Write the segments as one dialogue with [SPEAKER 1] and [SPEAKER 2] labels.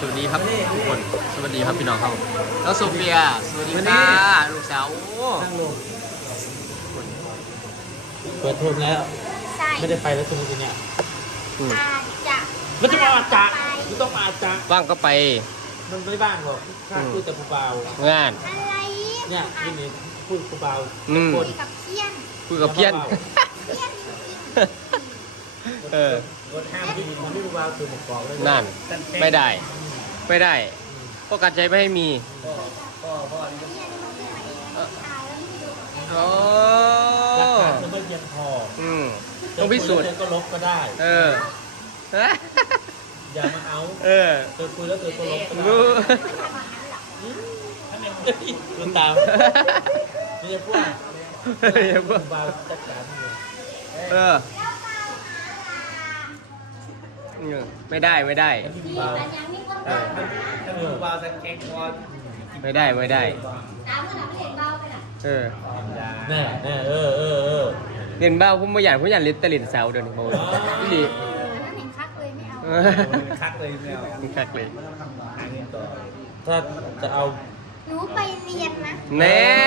[SPEAKER 1] สวัสดีครับทุกคนสวัสดีครับพี่น้องครับน้องโซเฟียสวัสดีค่ะลูกสาว
[SPEAKER 2] เปิดเทอมแล้ว
[SPEAKER 3] ใช่
[SPEAKER 2] ไม่ได้ไปแล้วใช่ไหมทีเนี้ย
[SPEAKER 3] อาจจะ
[SPEAKER 2] มันจะมาอาจจะมันต้องมาอาจจะ
[SPEAKER 1] ว่างก็ไป
[SPEAKER 2] มันไม่บ้างหรอกข้าพูดแต่ผู้เบาง
[SPEAKER 1] าน
[SPEAKER 3] อะไร
[SPEAKER 2] เนี่ยนี่พูดผู้เบา
[SPEAKER 1] อืม
[SPEAKER 2] ค
[SPEAKER 3] คุ
[SPEAKER 2] น
[SPEAKER 3] ยกับเพื่อน
[SPEAKER 1] คุยกับเพี้ยน
[SPEAKER 3] เพื่อน
[SPEAKER 1] เออ
[SPEAKER 2] รถห้ามที่มันไม่ผู้เบาคือหมกกอกเลย
[SPEAKER 1] นั่นไม่ได้ไม่ได้ก็การใจไม่ให้มี
[SPEAKER 2] พ่อนี่ก็
[SPEAKER 1] โอ้
[SPEAKER 2] หลักฐานมันไม่เพียงพอ
[SPEAKER 1] ต้องพิสูจน์
[SPEAKER 2] เธอก็ลบก็ได้
[SPEAKER 1] เออ
[SPEAKER 2] อย่ามาเอา
[SPEAKER 1] เออ
[SPEAKER 2] เธอคุยแล้วเธอก็ลบก็ได้
[SPEAKER 1] รู้
[SPEAKER 2] คุณตามไม่ใช่พวก
[SPEAKER 1] อย่าพูด
[SPEAKER 2] ผู้เบาจัดการเลย
[SPEAKER 1] เออไม่ได้ไม่ได้
[SPEAKER 2] ผู้เบา
[SPEAKER 3] แต่ยังมีคน
[SPEAKER 2] ถ้าผู้เบาจะเก่งกว่า
[SPEAKER 1] ไม่ได้ไม่ได้
[SPEAKER 3] ตามขนาดไม่เห็นเบาไปน่ะ
[SPEAKER 1] เออ
[SPEAKER 2] แน่เออ
[SPEAKER 1] เรียนบ้าผมไม่อยากลิตรลินเสาเดินโอ้ยดี
[SPEAKER 3] อันนั้นเห็นคักเลยไม่เอา
[SPEAKER 2] คักเลยแมว
[SPEAKER 1] มึงคักเลย
[SPEAKER 2] ถ้าจะเอา
[SPEAKER 3] หนูไปเรียนนะ
[SPEAKER 1] แน่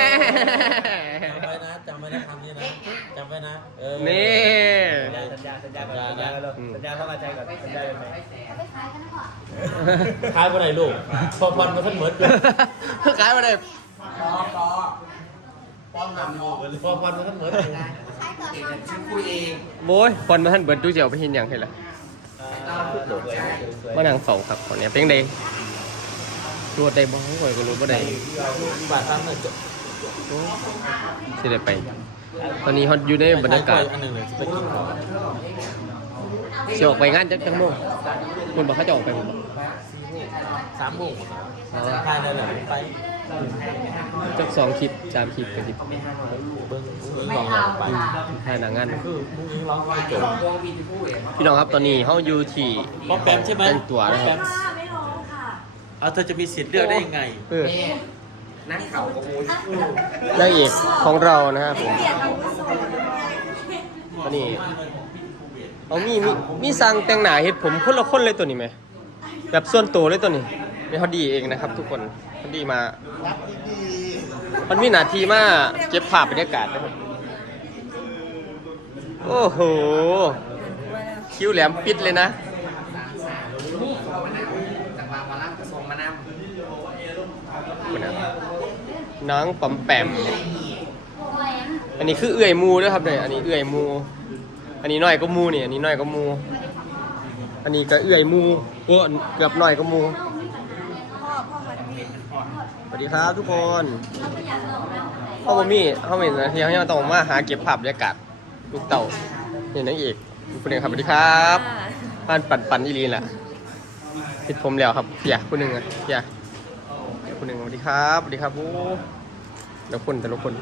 [SPEAKER 2] จำไว้นะคำนี้นะจำไว้นะ
[SPEAKER 1] นี่
[SPEAKER 2] สัญญาก่อนสัญญาแล้วสัญญาเข้ามาใจก่อนสัญญาเลยไหม
[SPEAKER 3] เอาไปขายกันนะพ่อ
[SPEAKER 2] ขายไปไหนลูกพอวันมาท่านเหมือน
[SPEAKER 1] ขายมาเลย
[SPEAKER 2] พอวันมาท่านเหมือน
[SPEAKER 3] ขายต่อทำคุยเอง
[SPEAKER 1] โว้ยควันมาท่านเบิร์ดดูเจียวไปเห็นอย่างเห็นละมานั่งเฝ้าครับตอนนี้เป็นไงรวดได้บ้างก่อยก็รู้ว่าได้
[SPEAKER 2] บาทตั้งเลยจบ
[SPEAKER 1] สิได้ไป ตอนนี้ฮอตอยู่ในบรรยากาศ
[SPEAKER 2] อันหนึ่งเลยจะไปกินก่อน
[SPEAKER 1] เสียออกไปงานจังโมงคุณบอกเขาจะออกไปผมบอก
[SPEAKER 2] 3 โมงทานได้เลยไป
[SPEAKER 1] จัก2 คลิป 3 คลิปไปคลิป
[SPEAKER 2] เบิ้งลองไป
[SPEAKER 1] ถ่ายหนังงาน
[SPEAKER 2] คือมึงร้องไปจบ
[SPEAKER 1] พี่น้องครับตอนนี้เขาอยู่ที่
[SPEAKER 2] ป้อมแปมใช่ไหม
[SPEAKER 1] แต่งตัวนะครับ
[SPEAKER 3] ไม่ร้องค่ะ
[SPEAKER 2] เอาเธอจะมีสิทธิ์เลือกได้ยังไง
[SPEAKER 3] นั่งเขาโอ้ย
[SPEAKER 1] นางเอกของเรานะครับผม
[SPEAKER 3] เกลียดเราไม่สวย
[SPEAKER 1] ตอนนี้เอามีสั่งแต่งหน้าเฮ็ดผมคนละคนเลยตัวนี้ไหมแบบส่วนตัวเลยตัวนี้เป็นเขาดีเองนะครับ ทุกคนเขาดีมามันมีหน้าที่มาเก็บภาพบรรยากาศนะครับโอ้โหคิ้วแหลมปิดเลยนะน้องปอมแปมอันนี้คือเอื่อยมูด้วยครับเนี่ยอันนี้เอื่อยมู อันนี้น้อยก็มูนี่อันนี้น้อยก็มู อันนี้ก็เอื่อยมูโอ้เกือบน้อยก็มูสวัสดีครับทุกคนเข้ามามีเข้ามาเห็นนะที่เขาต้องมาหาเก็บภาพบรรยากาศลูกเต่าเห็นนางเอกคุณหนึ่งครับสวัสดีครับบ้านปั่นอีลีนแหละปิดผมแล้วครับเพียคุณหนึ่งอ่ะเพียคุณหนึ่งสวัสดีครับสวัสดีครับโอ้แต่ละคน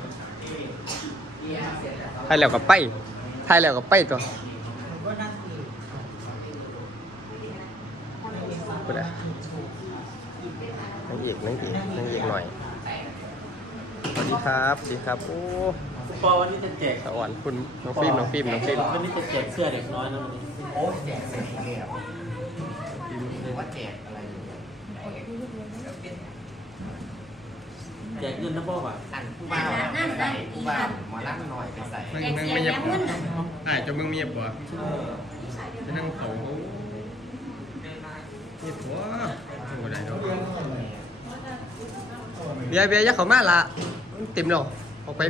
[SPEAKER 1] ไทยแล้วกับไปตัวคุณอะนางเอกหน่อยสวัสดีครับโอ้
[SPEAKER 2] ปอวันนี้จะแจก
[SPEAKER 1] สวรรค์คุณน้องฟิล์ม
[SPEAKER 2] วันนี้จะแจกเสื้อเด็กน้อยนะวันนี้โอ้แจกเสื้อเด็กว่าแจกอะไรแจกเงินนะพ่อป่ะ
[SPEAKER 3] ผู้บ่าวใส่ผู้บ่าวมาลั่งหน่อยไปใส่ไม่ยับมึง
[SPEAKER 1] จะมึงเมียบวะจะนั่งเขาเมียบวะโอ้ได้เนาะเบียร์ยักเขามาละเต็มหรอออกไป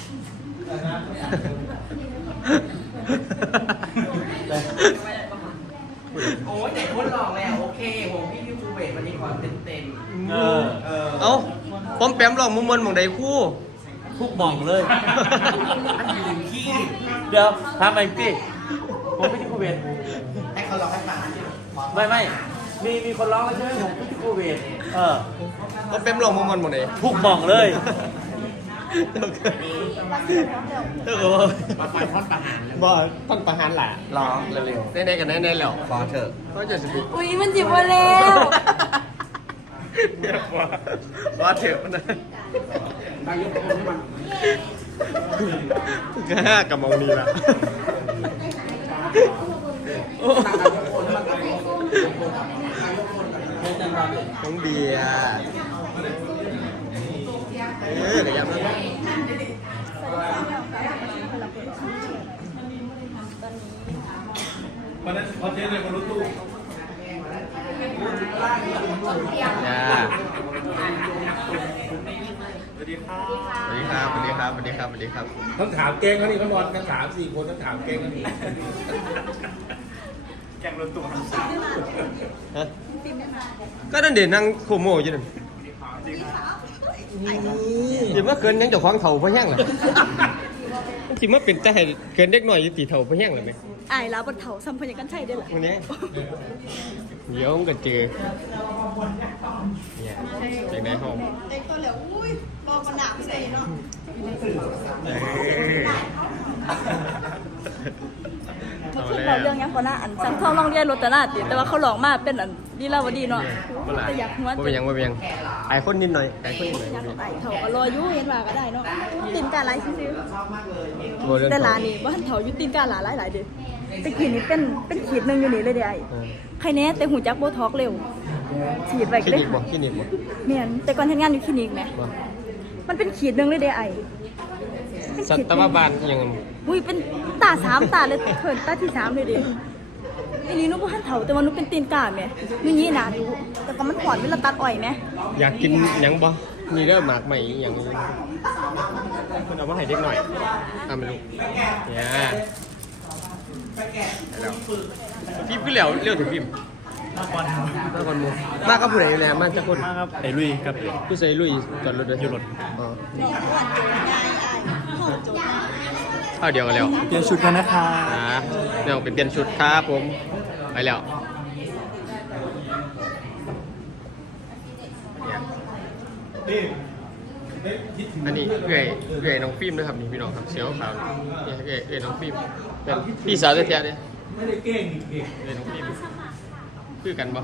[SPEAKER 4] โอ้ยไหนทดลองแล้วโอเคผมพี่ยูทูเบตวันนี้ขอเต็ม
[SPEAKER 1] เอ้าป้อมแปมลองมุมมนมองใดคู่
[SPEAKER 2] ทุกหม่องเลย
[SPEAKER 4] ๆขี้
[SPEAKER 2] เดี๋ยวทำไมพี่ผมไม่ใช่ครูเวร
[SPEAKER 4] ให้เขาลองให้ฟัง
[SPEAKER 2] ไม่มีคนร้องแล้วใช่ไหมผมไม่ใช่ครูเวร
[SPEAKER 1] ป้อมแปมลองมุมมนมองใด
[SPEAKER 2] ทุกหม่องเลย
[SPEAKER 1] เออ
[SPEAKER 4] มาไฟพอดประหาร
[SPEAKER 1] บ่ต้องประหารหล่ะ
[SPEAKER 4] ร้องเร็ว
[SPEAKER 1] ได้กันได้แล้ว
[SPEAKER 4] ๆขอเถอะ
[SPEAKER 1] ก็จะสิบ
[SPEAKER 3] อุ้ยมันจิบมาแล้ว
[SPEAKER 1] ว่าเถอะนะก็ห้ากับมองนี้ละ
[SPEAKER 2] ไม่จะทำเลย
[SPEAKER 1] น้องเบียร์เดี๋ยวย้ำนะ
[SPEAKER 5] วันนั้นพอเจ๊เลยมารู้ตู้
[SPEAKER 1] จ้า
[SPEAKER 5] สวัสดีครับ
[SPEAKER 1] สวัสดีครับสวัสดีครับสวัสดีครับสวัสดีครับ
[SPEAKER 5] ต้องถามแกงเขานี่เขานอนกัน3-4 คนต้องถามแกงเขานี่แกงรถตู้ทำสาม
[SPEAKER 1] ฮะก็นั่นเด่นนั่งโคโม่อยู่นั่นเดี๋ยวเมื่อคืนยังเจะคว้าของเถาพะแห้งเหรอจริงๆเมื่อเป็นแต่ให้เกินเด็กหน่อยจะตีเถาพะแห้งเหรอไหม
[SPEAKER 3] อายแล้วบนเถาสัมพันธ์กันใช่ได้หรอ
[SPEAKER 1] วันนี้เดี๋ยวมันก็เจอเนี่ยจากไหนห้อง
[SPEAKER 3] เด็กตัวเหลวอุ้ยรอมันหนาไม่ใช่เนาะ
[SPEAKER 1] เอา
[SPEAKER 3] คือ
[SPEAKER 1] แล้
[SPEAKER 3] เรา
[SPEAKER 1] ว
[SPEAKER 3] เรื่องยังคนละอันสังทองลองเรียนรถนาติแต่ว่าเขาหลอกมาเป็นอันดีแล้ววดีเนาะแต่อยากหัว
[SPEAKER 1] ว่าเป็นยังว่าเป็นยังไอ้คนนิดหน่อยไอ้คนนิดหน่อย
[SPEAKER 3] อยากไต่เถาก็รออยู่เห็นว่าก็ได้เนาะตีนกาหลายซื้อ
[SPEAKER 1] โบเรื่อง
[SPEAKER 3] แต่ลานี่ว่าเถาอยู่ตีนกาหลายเด้อแต่ขีดนี้เป็นขีดนึงอยู่นี่เลยเด้ไอ้ใครแน่แต่หูจักโบท็อกเร็วฉีดไป
[SPEAKER 1] ค
[SPEAKER 3] ก็
[SPEAKER 1] ลิ
[SPEAKER 3] ได้
[SPEAKER 1] นิกบ่คลินิกบ่
[SPEAKER 3] เมียนแต่ก่อนทำงานอยู่คลินิกไหม
[SPEAKER 1] บ่
[SPEAKER 3] มันเป็นขีดนึงเลยเด้ไอ้
[SPEAKER 1] สัตวบาลยังไง
[SPEAKER 3] อุ้ยเป็นตา3 ตาเลยเถินตาที่3เลยเด้อันนี้นุ๊กหันเถาแต่ว่านุ๊กเป็นตีนกาแม่นุ๊กยี่หนาดูแต่ก็มันหอนเวลาตัดอ้อยแม่
[SPEAKER 1] อยากกินหยังบ่นี่เริ่มหมากใหม่อย่างนี้คุณเอามาให้เด็กหน่อยเอามาลูกเนี่ยแล้วพิมพ์ขึ้นแล้วเร็วถึงพิมพ์มาก่อนหมูมากับผู้ใดอยู่แล้วมาจากคน
[SPEAKER 5] มาครับไอ้ลุยครับ
[SPEAKER 1] ผู้ใส่ลุยจอดรถอยู่รถอ๋อเข้าเดียวกันแล้ว
[SPEAKER 5] เปลี่ยนชุดกันนะคะ
[SPEAKER 1] เนี่ยเป็นเปลี่ยนชุดครับผมไปแล้วอันนี้เอื่อยน้องฟิล์มด้วยครับนี่พี่น้องครับเสียวขาวนี่เอื่อยน้องฟิล์มเป็นพี่สาวแท้ๆเนี่ย
[SPEAKER 5] ไม่ได้เก่งเก่ง
[SPEAKER 1] เอื่อยน้องฟิล์มคือกันบ่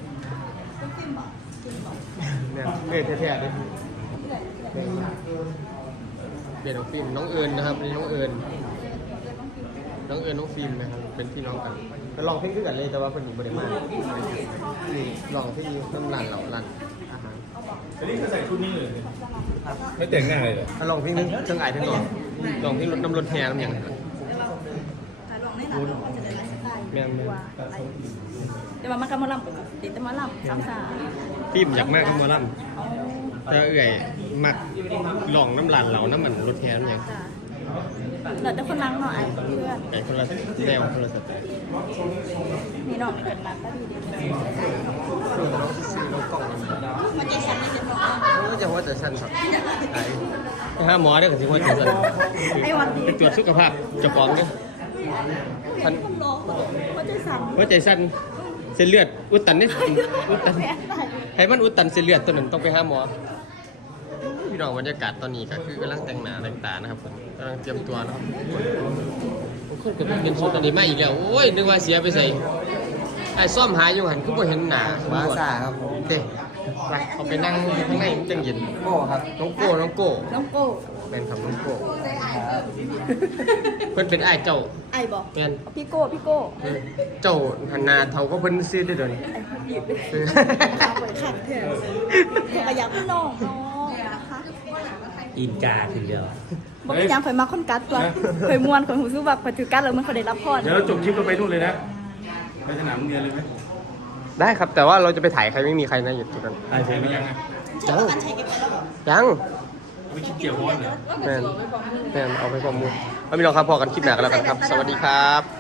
[SPEAKER 1] เนี่ยเอื่อยแท้ๆเลยเอื่อยน้องฟิล์มน้องเอิญนะครับนี่น้องเอิญน้องฟิล์มนะครับเป็นพี่น้องกันก็ลองเพลงด้วยกันเลยแต่ว่าเพิ่นอยู่บ่ได้มานี่ลองเพลงน้ำรันเหล่ารันอาหาร
[SPEAKER 5] อันนี้ก็ใส่ชุดนี้เลยไม่แต่งหน้าเลยเหรอ
[SPEAKER 1] ถ้าลองเพลงนึงเชิงอายเทั้งก่อนลองเพลงรถน้ำรถแห่น้ำอย่างนั้น
[SPEAKER 3] ถ้าลองในหนังมันจะได้ไลฟ์สไตล์
[SPEAKER 1] แม่น
[SPEAKER 3] กว่าแต่ว่ามันก็มาลำติดแต่มาลำ3
[SPEAKER 1] ฟิล์มอยากมากก็มาล่ำแต่เอื่อยมักลองน้ำรันเหล่าน้ำมันรถแห่น้ำอย่าง
[SPEAKER 3] จ้ะเดี๋ยวแต่คนนั่งเนาะไอ้เพื่อน
[SPEAKER 1] ไก่คนละแนวคนละสไตล์
[SPEAKER 3] มีน้องมีกันมาก็ดี
[SPEAKER 1] น้องกล้อง
[SPEAKER 3] มันจะสั่นมันจะบอก
[SPEAKER 1] จะว่าจะสั้นครับไปหาหมอได้กับสิว่าจะสั้น
[SPEAKER 3] ไอ้วันนี้
[SPEAKER 1] ไปตรวจสุขภาพเจ้าของเนี่ยท่าน
[SPEAKER 3] คนรอมันจะสั่น
[SPEAKER 1] หัวใจสั้นเส้นเลือดอุดตันนี่อุดตันให้มันอุดตันเส้นเลือดตัวนั้นต้องไปหาหมอพี่น้องบรรยากาศตอนนี้ก็คือกำลังแต่งหน้าแต่งตานะครับผมกำลังเตรียมตัวนะครับคนก็เป็นชุดอันนี้มาอีกแล้วโอ้ยนึกว่าเสียไปใส่ไอ้ซ่อมหาอยู่หันก็บ่เห็นหนาว่าซ่าครับเด้ไปเอาไปนั่งข้างในมันจังเย็นโก้ครับน้องโก้
[SPEAKER 3] น้องโก้
[SPEAKER 1] แม่นครับน้องโก้เพิ่นเป็นอ้ายเจ้า
[SPEAKER 3] ไอ้บอก
[SPEAKER 1] แม่น
[SPEAKER 3] พี่โก้
[SPEAKER 1] เจ้าหันหน้าเท่าก็เพิ่นซื้อได้เดยวนี้
[SPEAKER 3] ไอ้คนหยิบเลยเปิดขัดเถอะขยับพี่น้องนะคะ
[SPEAKER 2] อินกาถึงเดียว
[SPEAKER 3] บอกว่ายังข่อยมาคนกัดตัวข่อยมวนข่อยหูซื้อแบบข่อยถือกัดเลยมันข่อยได้รับพร
[SPEAKER 5] เดี๋ยวเราจบคลิปก็ไปนู่นเลยนะไปสนามโรงเรียนเลยไหม
[SPEAKER 1] ได้ครับแต่ว่าเราจะไปถ่ายใครไม่มีใครนะอยู่ตรงนั้น
[SPEAKER 5] ถ่ายเสร็จหรือยังอะ
[SPEAKER 1] ยัง
[SPEAKER 5] ไม่คิดเกี่ยวร้อนเหรอ
[SPEAKER 1] แม่นเอาไปข้อมูลเอาพี่น้องครับพอกันคลิปหน้ากันแล้วกันครับ สวัสดีครับ